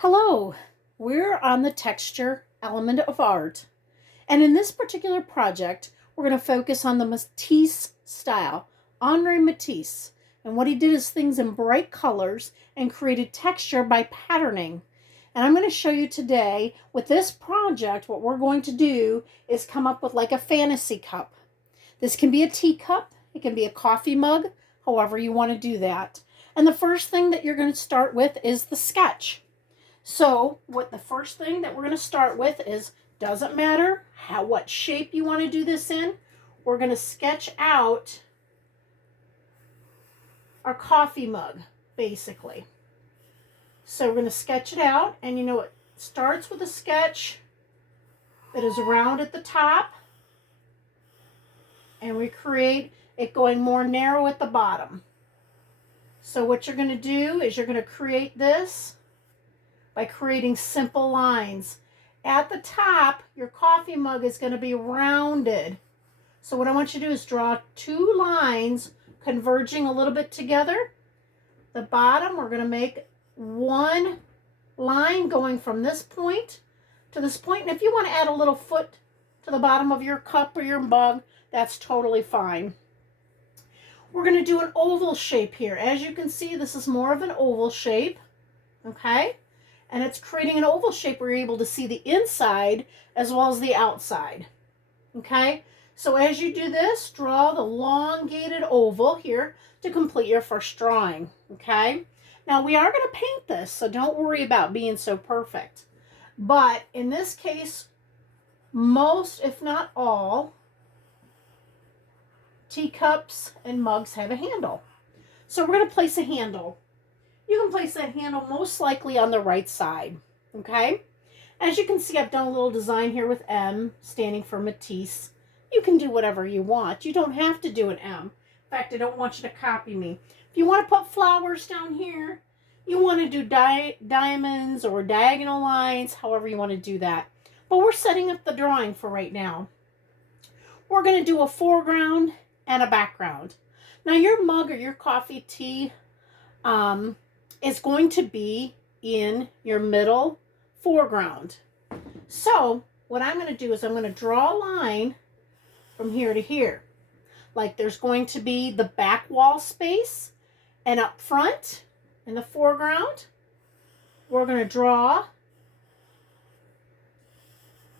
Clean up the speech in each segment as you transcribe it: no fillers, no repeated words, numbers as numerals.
Hello, we're on the texture element of art. And in this particular project, we're going to focus on the Matisse style, Henri Matisse. And what he did is things in bright colors and created texture by patterning. And I'm going to show you today with this project, what we're going to do is come up with like a fantasy cup. This can be a teacup, it can be a coffee mug, however you want to do that. And the first thing that you're going to start with is the sketch. So what the first thing that we're going to start with is, doesn't matter what shape you want to do this in, we're going to sketch out our coffee mug, basically. So we're going to sketch it out, and it starts with a sketch that is round at the top, and we create it going more narrow at the bottom. So what you're going to do is you're going to create this by creating simple lines. At the top, your coffee mug is going to be rounded. So what I want you to do is draw two lines converging a little bit together. The bottom, we're going to make one line going from this point to this point. And if you want to add a little foot to the bottom of your cup or your mug, that's totally fine. We're going to do an oval shape here. As you can see, this is more of an oval shape. Okay? And it's creating an oval shape where you're able to see the inside as well as the outside. Okay? So as you do this, draw the elongated oval here to complete your first drawing. Okay? Now we are going to paint this, so don't worry about being so perfect. But in this case, most, if not all, teacups and mugs have a handle. So we're going to place a handle. You can place that handle most likely on the right side, okay? As you can see, I've done a little design here with M, standing for Matisse. You can do whatever you want. You don't have to do an M. In fact, I don't want you to copy me. If you want to put flowers down here, you want to do diamonds or diagonal lines, however you want to do that. But we're setting up the drawing for right now. We're going to do a foreground and a background. Now, your mug or your coffee tea, is going to be in your middle foreground. So what I'm going to do is I'm going to draw a line from here to here. Like there's going to be the back wall space, and up front in the foreground, we're going to draw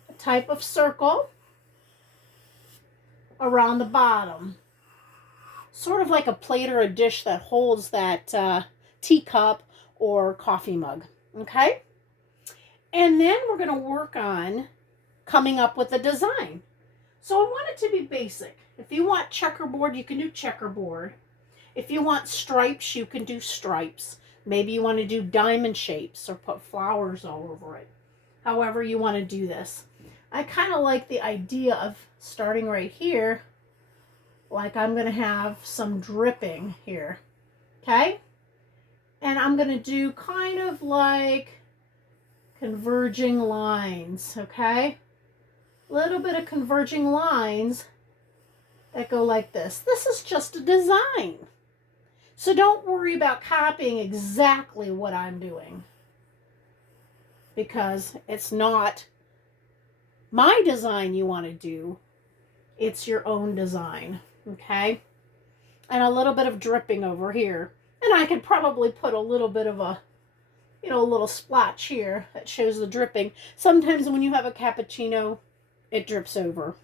a type of circle around the bottom. Sort of like a plate or a dish that holds that teacup or coffee mug, okay? And then we're going to work on coming up with a design. So I want it to be basic. If you want checkerboard, you can do checkerboard. If you want stripes, you can do stripes. Maybe you want to do diamond shapes or put flowers all over it. However you want to do this. I kind of like the idea of starting right here, like I'm going to have some dripping here, okay? And I'm going to do kind of like converging lines, okay? A little bit of converging lines that go like this. This is just a design. So don't worry about copying exactly what I'm doing, because it's not my design you want to do. It's your own design, okay? And a little bit of dripping over here. And I could probably put a little bit of a little splotch here that shows the dripping. Sometimes when you have a cappuccino, it drips over.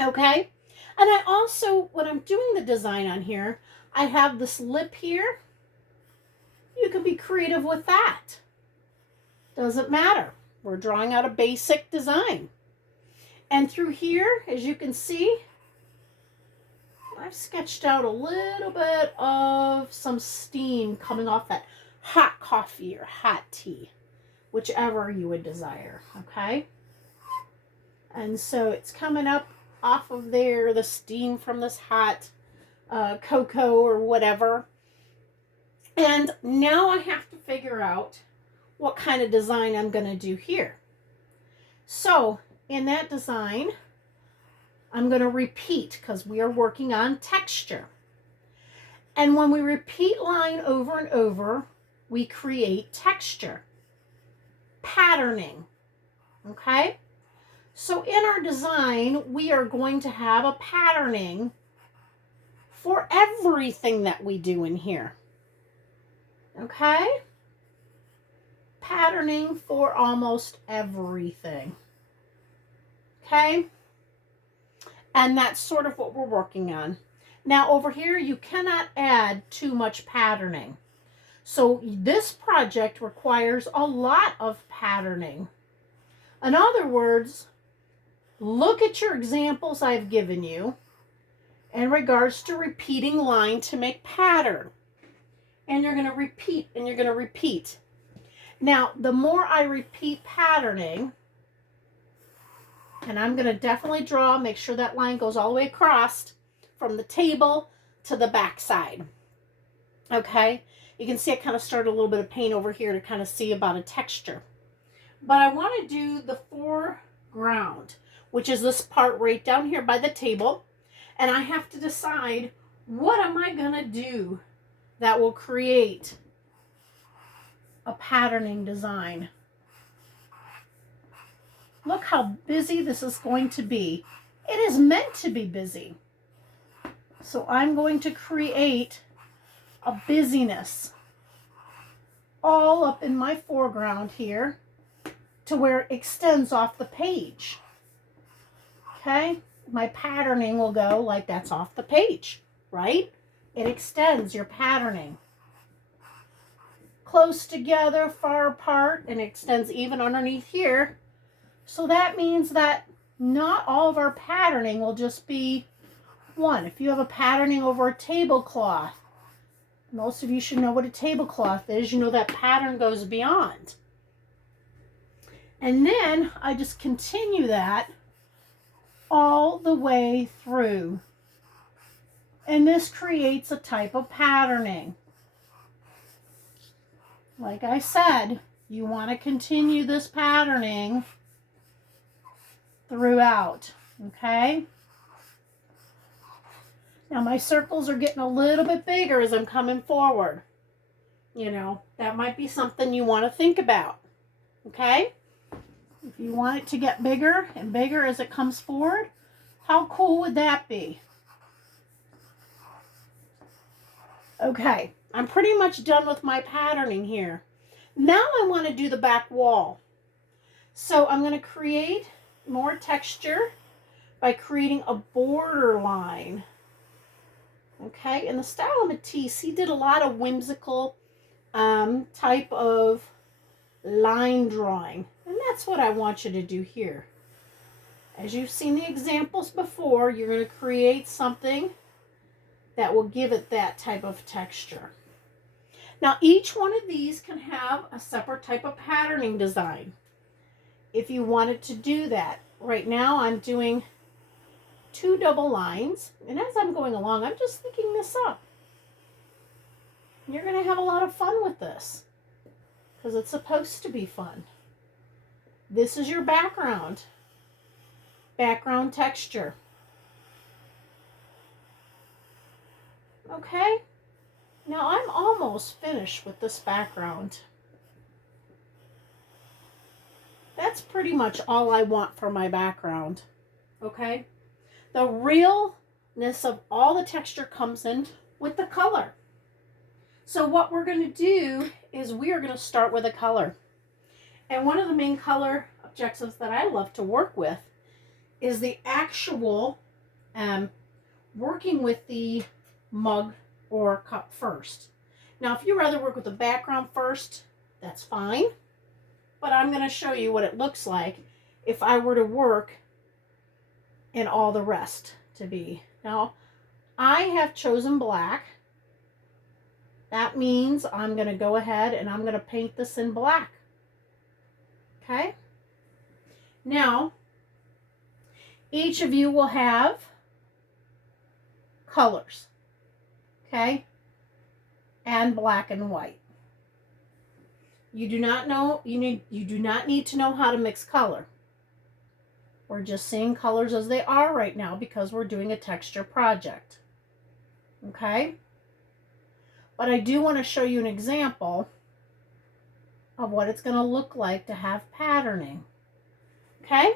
Okay? And I also, when I'm doing the design on here, I have this lip here. You can be creative with that. Doesn't matter. We're drawing out a basic design. And through here, as you can see, I've sketched out a little bit of some steam coming off that hot coffee or hot tea, whichever you would desire, okay? And so it's coming up off of there, the steam from this hot cocoa or whatever. And now I have to figure out what kind of design I'm going to do here. So in that design, I'm going to repeat because we are working on texture. And when we repeat line over and over, we create texture. patterning, okay? So in our design, we are going to have a patterning for everything that we do in here, okay? Patterning for almost everything, okay? And that's sort of what we're working on. Now over here, you cannot add too much patterning. So this project requires a lot of patterning. In other words, look at your examples I've given you in regards to repeating line to make pattern. And you're going to repeat and you're going to repeat. Now, the more I repeat patterning, and I'm going to definitely draw, make sure that line goes all the way across from the table to the back side. Okay? You can see I kind of started a little bit of paint over here to kind of see about a texture. But I want to do the foreground, which is this part right down here by the table. And I have to decide, what am I going to do that will create a patterning design? Look how busy this is going to be. It is meant to be busy. So I'm going to create a busyness all up in my foreground here to where it extends off the page. Okay? My patterning will go like that's off the page, right? It extends your patterning. Close together, far apart, and it extends even underneath here. So that means that not all of our patterning will just be one. If you have a patterning over a tablecloth, most of you should know what a tablecloth is. You know that pattern goes beyond. And then I just continue that all the way through. And this creates a type of patterning. Like I said, you want to continue this patterning throughout, okay? Now my circles are getting a little bit bigger as I'm coming forward. You know, that might be something you want to think about, okay? If you want it to get bigger and bigger as it comes forward, how cool would that be? Okay, I'm pretty much done with my patterning here. Now I want to do the back wall. So I'm going to create more texture by creating a border line. Okay, in the style of Matisse, he did a lot of whimsical type of line drawing. And that's what I want you to do here. As you've seen the examples before, you're going to create something that will give it that type of texture. Now, each one of these can have a separate type of patterning design. If you wanted to do that, right now I'm doing 2 double lines, and as I'm going along, I'm just thinking this up. You're going to have a lot of fun with this because it's supposed to be fun. This is your background texture. Okay, now I'm almost finished with this background. That's pretty much all I want for my background. Okay, the realness of all the texture comes in with the color. So what we're going to do is we are going to start with a color. And one of the main color objectives that I love to work with is the actual working with the mug or cup first. Now, if you rather work with the background first, that's fine. But I'm going to show you what it looks like if I were to work in all the rest to be. Now, I have chosen black. That means I'm going to go ahead and I'm going to paint this in black. Okay? Now, each of you will have colors. Okay? And black and white. You do not know, you do not need to know how to mix color. We're just seeing colors as they are right now because we're doing a texture project. Okay? But I do want to show you an example of what it's going to look like to have patterning. Okay?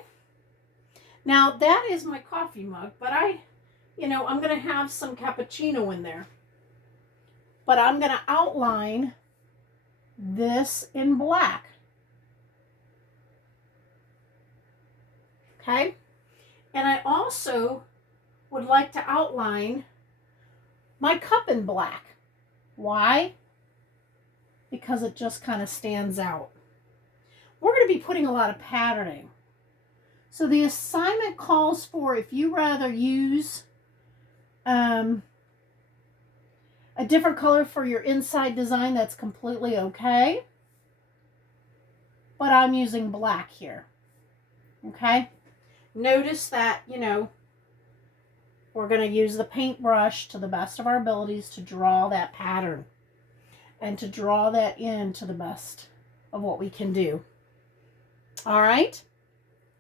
Now that is my coffee mug, but I'm going to have some cappuccino in there. But I'm going to outline this in black. Okay? And I also would like to outline my cup in black. Why? Because it just kind of stands out. We're going to be putting a lot of patterning. So the assignment calls for, if you rather use a different color for your inside design, that's completely okay. But I'm using black here. Okay? Notice that, we're going to use the paintbrush to the best of our abilities to draw that pattern and to draw that in to the best of what we can do. All right?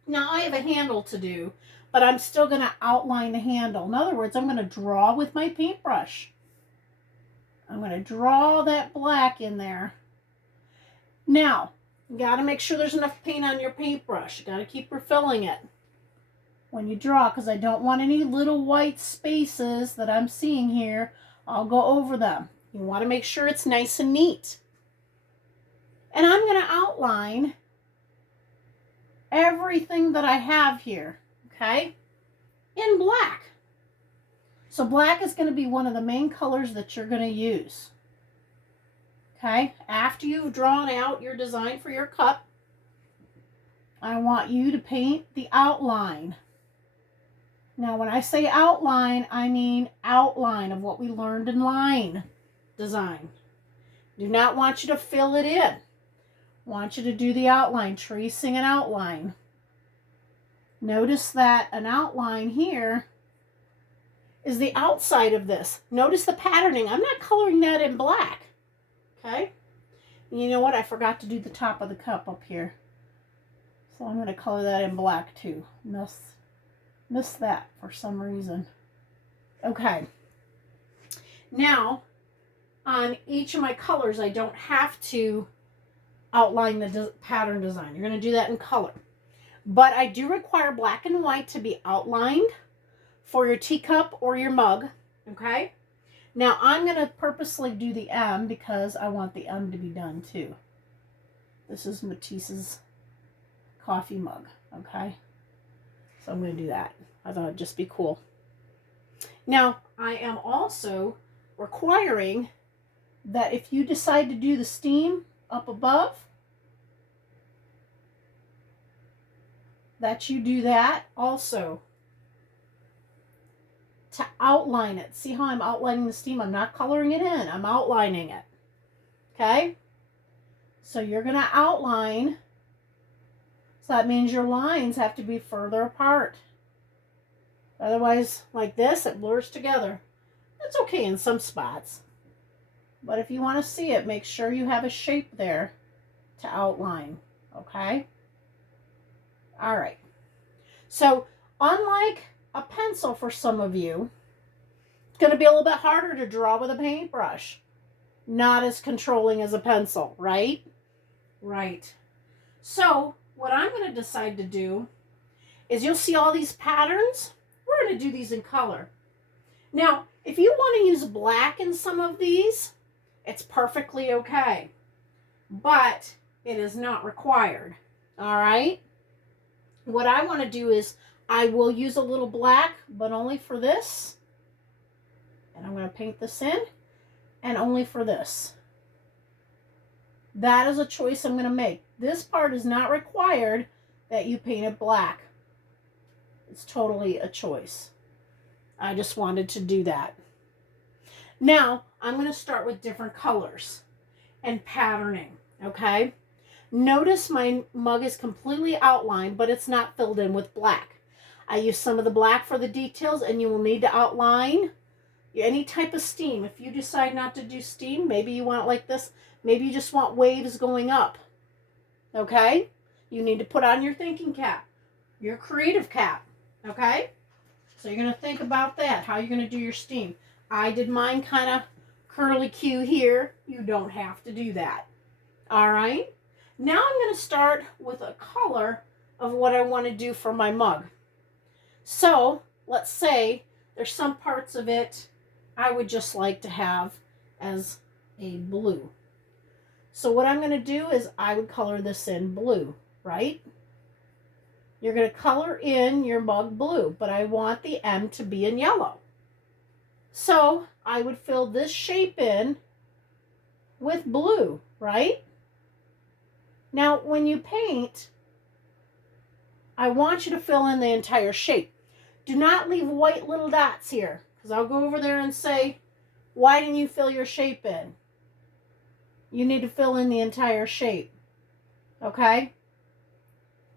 Now I have a handle to do, but I'm still going to outline the handle. In other words, I'm going to draw with my paintbrush. I'm going to draw that black in there. Now, you got to make sure there's enough paint on your paintbrush. You got to keep refilling it when you draw, because I don't want any little white spaces that I'm seeing here. I'll go over them. You want to make sure it's nice and neat. And I'm going to outline everything that I have here, okay, in black. So black is going to be one of the main colors that you're going to use. Okay, after you've drawn out your design for your cup, I want you to paint the outline. Now, when I say outline, I mean outline of what we learned in line design. Do not want you to fill it in. Want you to do the outline, tracing an outline. Notice that an outline here is the outside of this. Notice the patterning. I'm not coloring that in black. Okay? And you know what? I forgot to do the top of the cup up here. So I'm going to color that in black too. Missed that for some reason. Okay. Now, on each of my colors, I don't have to outline the pattern design. You're going to do that in color. But I do require black and white to be outlined for your teacup or your mug. Okay? Now, I'm going to purposely do the M because I want the M to be done too. This is Matisse's coffee mug. Okay? So I'm going to do that. I thought it'd just be cool. Now, I am also requiring that if you decide to do the steam up above, that you do that also to outline it. See how I'm outlining the steam? I'm not coloring it in. I'm outlining it. Okay? So you're going to outline. So that means your lines have to be further apart. Otherwise, like this, it blurs together. That's okay in some spots. But if you want to see it, make sure you have a shape there to outline. Okay? All right. So, unlike a pencil for some of you, it's going to be a little bit harder to draw with a paintbrush. Not as controlling as a pencil, right? Right. So, what I'm going to decide to do is you'll see all these patterns. We're going to do these in color. Now, if you want to use black in some of these, it's perfectly okay. But it is not required. All right? What I want to do is I will use a little black, but only for this. And I'm going to paint this in, and only for this. That is a choice I'm going to make. This part is not required that you paint it black. It's totally a choice. I just wanted to do that. Now, I'm going to start with different colors and patterning, okay? Notice my mug is completely outlined, but it's not filled in with black. I use some of the black for the details, and you will need to outline any type of steam. If you decide not to do steam, maybe you want it like this. Maybe you just want waves going up, okay? You need to put on your thinking cap, your creative cap, okay? So you're going to think about that, how you're going to do your steam. I did mine kind of curly Q here. You don't have to do that. All right? Now I'm going to start with a color of what I want to do for my mug. So let's say there's some parts of it I would just like to have as a blue. So what I'm going to do is I would color this in blue, right? You're going to color in your mug blue, but I want the M to be in yellow. So I would fill this shape in with blue, right? Now, when you paint, I want you to fill in the entire shape. Do not leave white little dots here, because I'll go over there and say, why didn't you fill your shape in? You need to fill in the entire shape, okay?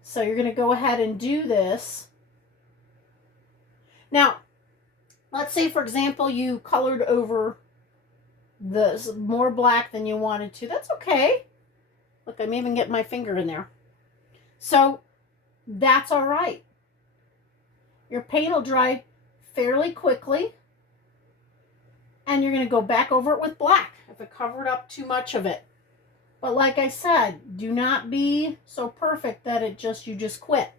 So you're going to go ahead and do this. Now, let's say, for example, you colored over the more black than you wanted to. That's okay. Look, I'm even getting my finger in there. So that's all right. Your paint will dry fairly quickly. And you're going to go back over it with black if it covered up too much of it. But like I said, do not be so perfect that you just quit.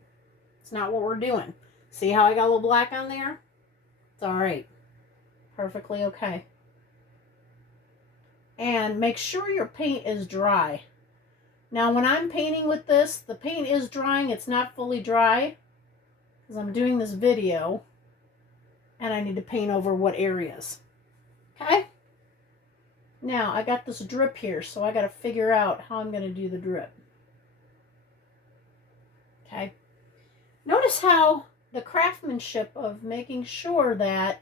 It's not what we're doing. See how I got a little black on there? It's all right. Perfectly okay. And make sure your paint is dry. Now, when I'm painting with this, the paint is drying. It's not fully dry because I'm doing this video and I need to paint over what areas. Okay? Now, I got this drip here, so I got to figure out how I'm going to do the drip. Okay? Notice how the craftsmanship of making sure that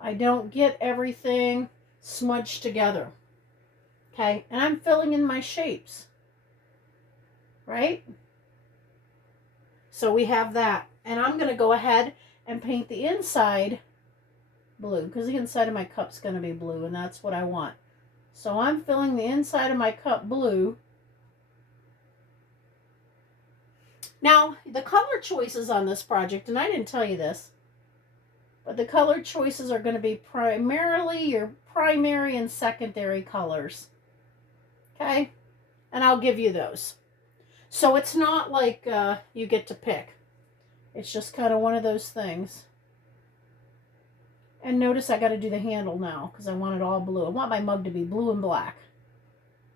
I don't get everything smudged together. Okay? And I'm filling in my shapes. Right? So we have that. And I'm going to go ahead and paint the inside blue, because the inside of my cup's going to be blue, and that's what I want. So I'm filling the inside of my cup blue. Now, the color choices on this project, and I didn't tell you this, but the color choices are going to be primarily your primary and secondary colors. Okay? And I'll give you those. So it's not like you get to pick. It's just kind of one of those things. And notice I got to do the handle now because I want it all blue. I want my mug to be blue and black.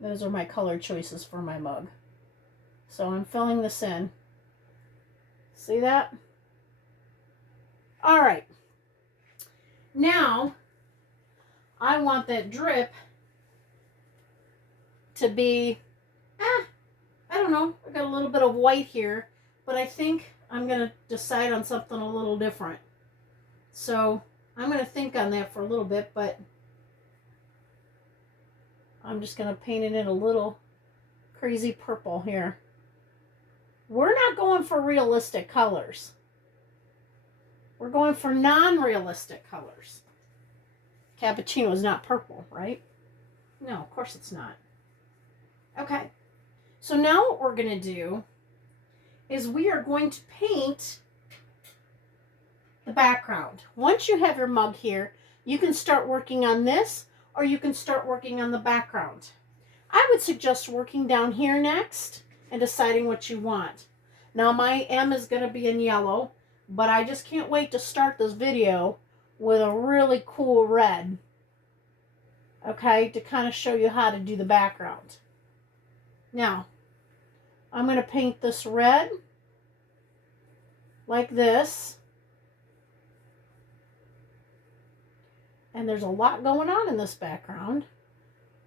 Those are my color choices for my mug. So I'm filling this in. See that? All right. Now, I want that drip to be, I don't know. I got a little bit of white here, but I think I'm going to decide on something a little different. So I'm going to think on that for a little bit, but I'm just going to paint it in a little crazy purple here. We're not going for realistic colors. We're going for non-realistic colors. Cappuccino is not purple, right? No, of course it's not. Okay. So now what we're going to do is we are going to paint the background. Once you have your mug here, you can start working on this, or you can start working on the background. I would suggest working down here next and deciding what you want. Now my M is going to be in yellow, but I just can't wait to start this video with a really cool red. Okay, to kind of show you how to do the background. Now, I'm going to paint this red like this. And there's a lot going on in this background.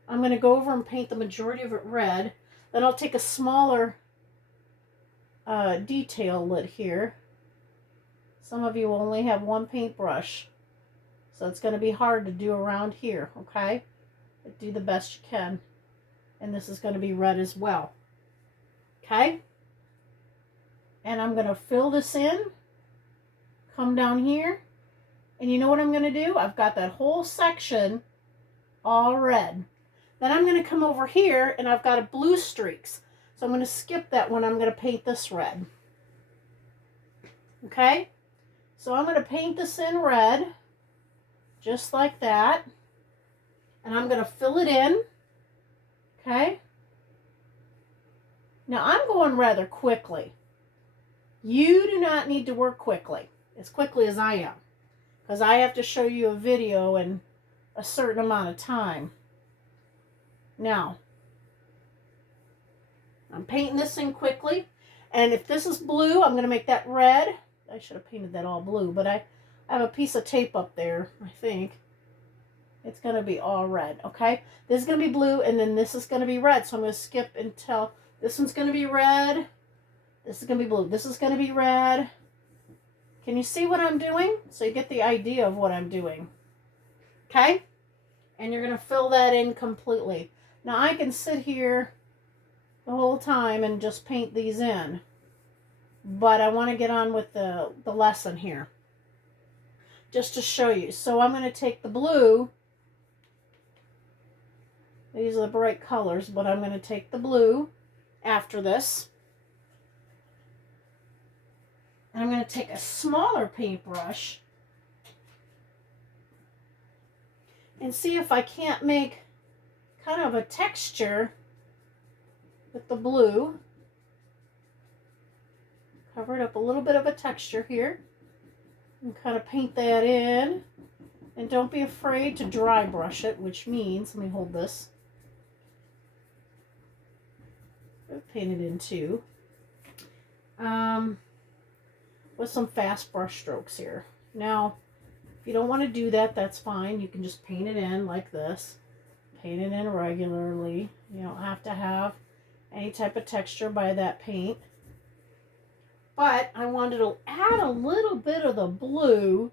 I'm going to go over and paint the majority of it red. Then I'll take a smaller detail lid here. Some of you only have one paintbrush, so it's going to be hard to do around here, okay? But do the best you can. And this is going to be red as well. Okay? And I'm going to fill this in, come down here, and you know what I'm going to do? I've got that whole section all red. Then I'm going to come over here, and I've got a blue streaks. So I'm going to skip that one. I'm going to paint this red. Okay? So I'm going to paint this in red, just like that. And I'm going to fill it in. Okay? Now I'm going rather quickly. You do not need to work quickly, as quickly as I am, because I have to show you a video in a certain amount of time. Now, I'm painting this in quickly, and if this is blue, I'm going to make that red. I should have painted that all blue, but I have a piece of tape up there, I think. It's going to be all red, okay? This is going to be blue, and then this is going to be red. So I'm going to skip until this one's going to be red. This is going to be blue. This is going to be red. Can you see what I'm doing? So you get the idea of what I'm doing. Okay? And you're going to fill that in completely. Now I can sit here the whole time and just paint these in. But I want to get on with the lesson here. Just to show you. So I'm going to take the blue. These are the bright colors, but I'm going to take the blue after this. And I'm going to take a smaller paintbrush and see if I can't make kind of a texture with the blue. Cover it up a little bit of a texture here and kind of paint that in. And don't be afraid to dry brush it, which means, let me hold this. Paint it in too. With some fast brush strokes here. Now, if you don't want to do that, that's fine. You can just paint it in like this. Paint it in regularly. You don't have to have any type of texture by that paint. But I wanted to add a little bit of the blue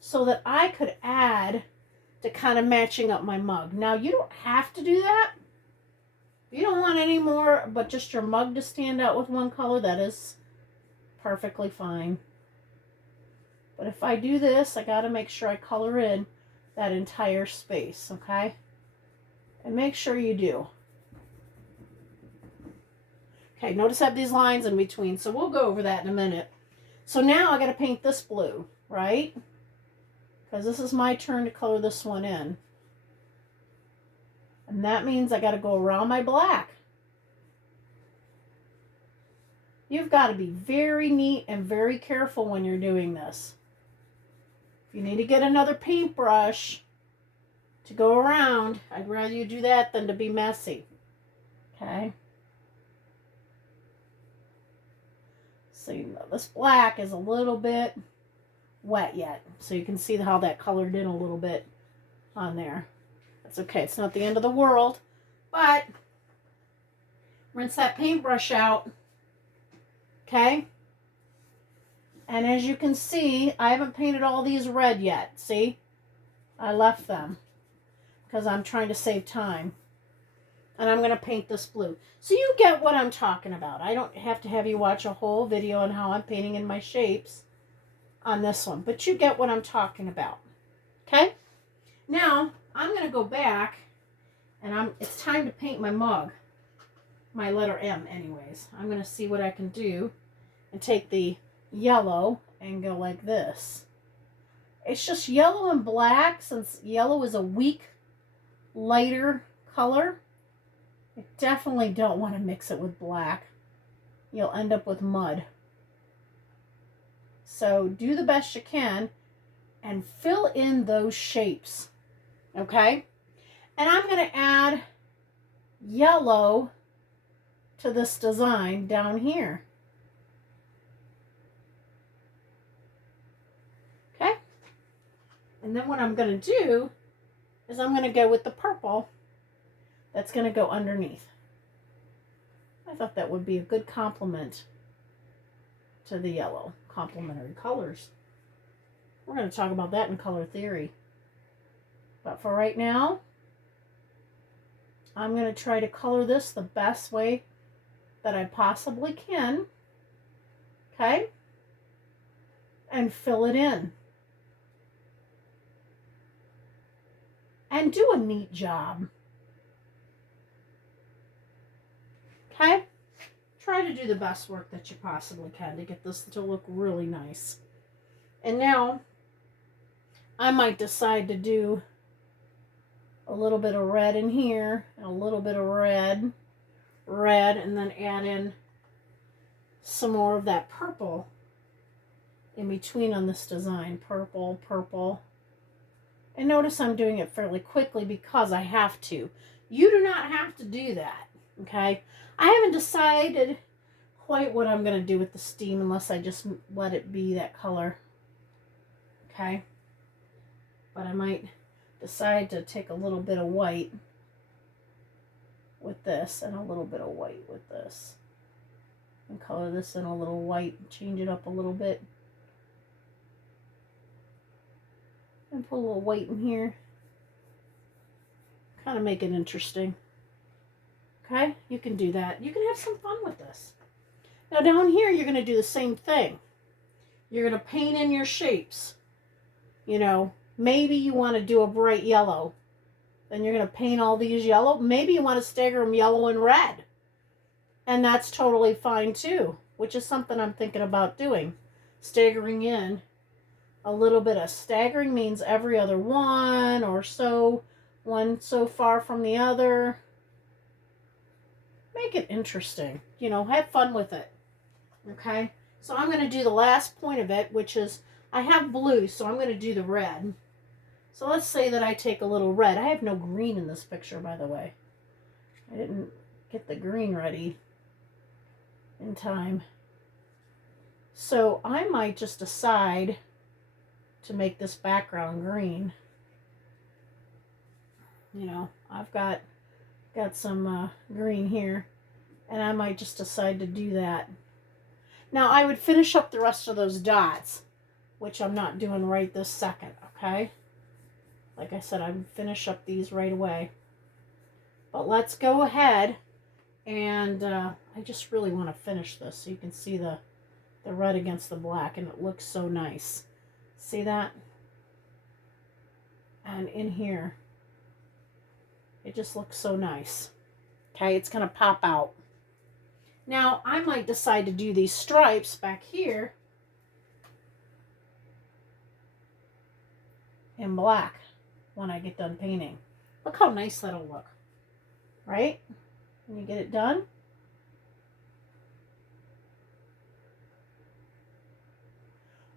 so that I could add to kind of matching up my mug. Now, you don't have to do that. If you don't want any more but just your mug to stand out with one color, that is perfectly fine. But if I do this, I got to make sure I color in that entire space, okay? And make sure you do. Okay, notice I have these lines in between, so we'll go over that in a minute. So now I got to paint this blue, right? Because this is my turn to color this one in. And that means I got to go around my black. You've got to be very neat and very careful when you're doing this. If you need to get another paintbrush to go around, I'd rather you do that than to be messy. Okay? So you know, this black is a little bit wet yet. So you can see how that colored in a little bit on there. That's okay. It's not the end of the world. But rinse that paintbrush out. Okay? And as you can see, I haven't painted all these red yet. See? I left them because I'm trying to save time. And I'm going to paint this blue. So you get what I'm talking about. I don't have to have you watch a whole video on how I'm painting in my shapes on this one. But you get what I'm talking about. Okay? Now, I'm going to go back and it's time to paint my mug. My letter M anyways. I'm going to see what I can do and take the yellow and go like this. It's just yellow and black, since yellow is a weak, lighter color. You definitely don't want to mix it with black. You'll end up with mud. So do the best you can and fill in those shapes. Okay? And I'm going to add yellow to this design down here. Okay? And then what I'm going to do is I'm going to go with the purple that's going to go underneath. I thought that would be a good complement to the yellow. Complementary colors. We're going to talk about that in color theory. But for right now, I'm going to try to color this the best way that I possibly can. Okay? And fill it in. And do a neat job. Okay? Try to do the best work that you possibly can to get this to look really nice. And now, I might decide to do a little bit of red in here and a little bit of red, and then add in some more of that purple in between on this design. Purple, purple. And notice I'm doing it fairly quickly because I have to. You do not have to do that, okay? I haven't decided quite what I'm going to do with the steam unless I just let it be that color, okay? But I might decide to take a little bit of white with this and a little bit of white with this. And color this in a little white, change it up a little bit. And put a little white in here. Kind of make it interesting. Okay, you can do that. You can have some fun with this. Now down here, you're going to do the same thing. You're going to paint in your shapes. You know, maybe you want to do a bright yellow. Then you're going to paint all these yellow. Maybe you want to stagger them yellow and red. And that's totally fine too, which is something I'm thinking about doing. Staggering in a little bit of staggering means every other one or so, one so far from the other. Make it interesting, you know, have fun with it. Okay, so I'm going to do the last point of it, which is I have blue, so I'm going to do the red. So let's say that I take a little red. I have no green in this picture, by the way. I didn't get the green ready in time. So I might just decide to make this background green. You know, I've got some green here, and I might just decide to do that. Now I would finish up the rest of those dots, which I'm not doing right this second, okay? Like I said, I would finish up these right away. But let's go ahead, and I just really want to finish this so you can see the red against the black, and it looks so nice. See that? And in here, it just looks so nice. Okay, it's going to pop out. Now, I might decide to do these stripes back here in black when I get done painting. Look how nice that'll look, right? When you get it done.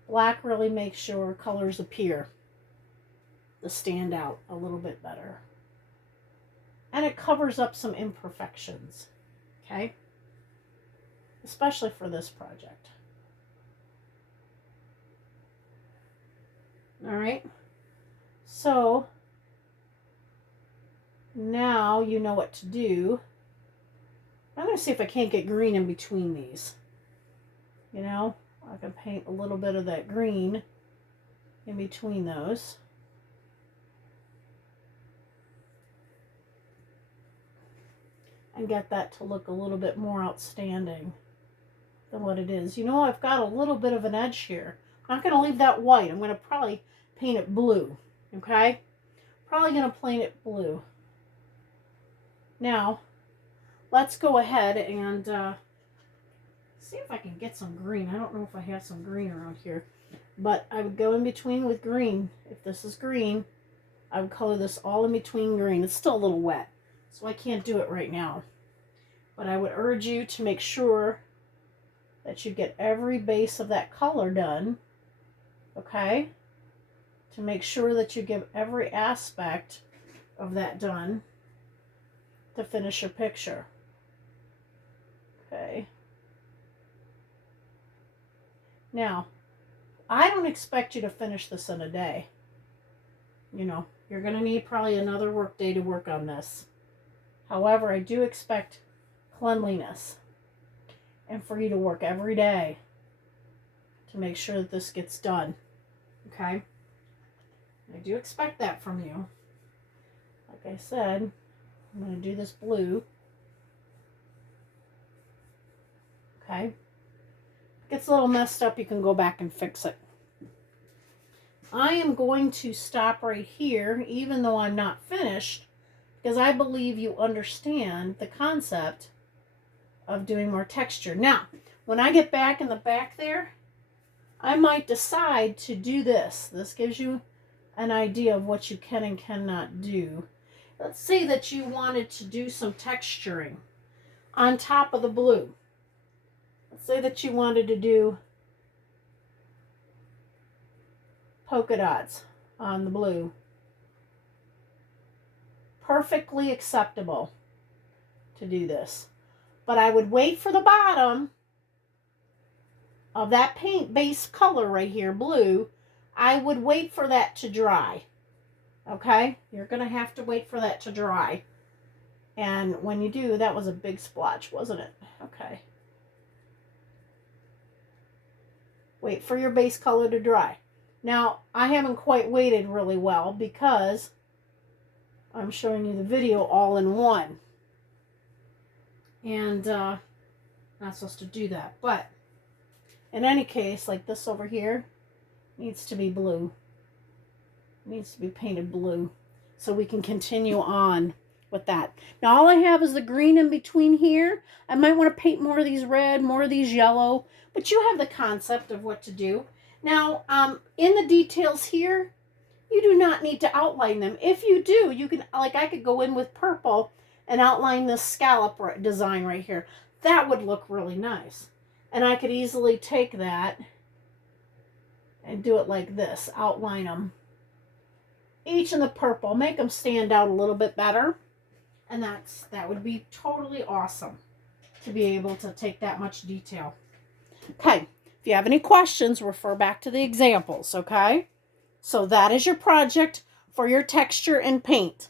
Black really makes your colors appear to stand out a little bit better. And it covers up some imperfections, okay? Especially for this project. All right. So now you know what to do. I'm going to see if I can't get green in between these. You know, I can paint a little bit of that green in between those. And get that to look a little bit more outstanding than what it is. You know, I've got a little bit of an edge here. I'm not going to leave that white. I'm going to probably paint it blue. Okay? Probably going to paint it blue. Now, let's go ahead and see if I can get some green. I don't know if I have some green around here. But I would go in between with green. If this is green, I would color this all in between green. It's still a little wet, so I can't do it right now. But I would urge you to make sure that you get every base of that color done, okay? To make sure that you give every aspect of that done to finish your picture. Okay. Now, I don't expect you to finish this in a day. You know, you're going to need probably another work day to work on this. However, I do expect cleanliness and for you to work every day to make sure that this gets done. Okay? I do expect that from you. Like I said, I'm going to do this blue. Okay? If it gets a little messed up, you can go back and fix it. I am going to stop right here, even though I'm not finished, because I believe you understand the concept of doing more texture. Now, when I get back in the back there, I might decide to do this. This gives you an idea of what you can and cannot do. let's say that you wanted to do some texturing on top of the blue. Let's say that you wanted to do polka dots on the blue. Perfectly acceptable to do this. But I would wait for the bottom of that paint base color right here, blue. I would wait for that to dry. Okay? You're going to have to wait for that to dry. And when you do, that was a big splotch, wasn't it? Okay. Wait for your base color to dry. Now, I haven't quite waited really well because I'm showing you the video all in one. And not supposed to do that. But in any case, like this over here, needs to be blue. Needs to be painted blue. So we can continue on with that. Now all I have is the green in between here. I might want to paint more of these red, more of these yellow. But you have the concept of what to do. Now, in the details here, you do not need to outline them. If you do, you can, like I could go in with purple and outline this scallop design right here. That would look really nice. And I could easily take that and do it like this. Outline them. Each in the purple. Make them stand out a little bit better. And that would be totally awesome to be able to take that much detail. Okay. If you have any questions, refer back to the examples, okay? So that is your project for your texture and paint.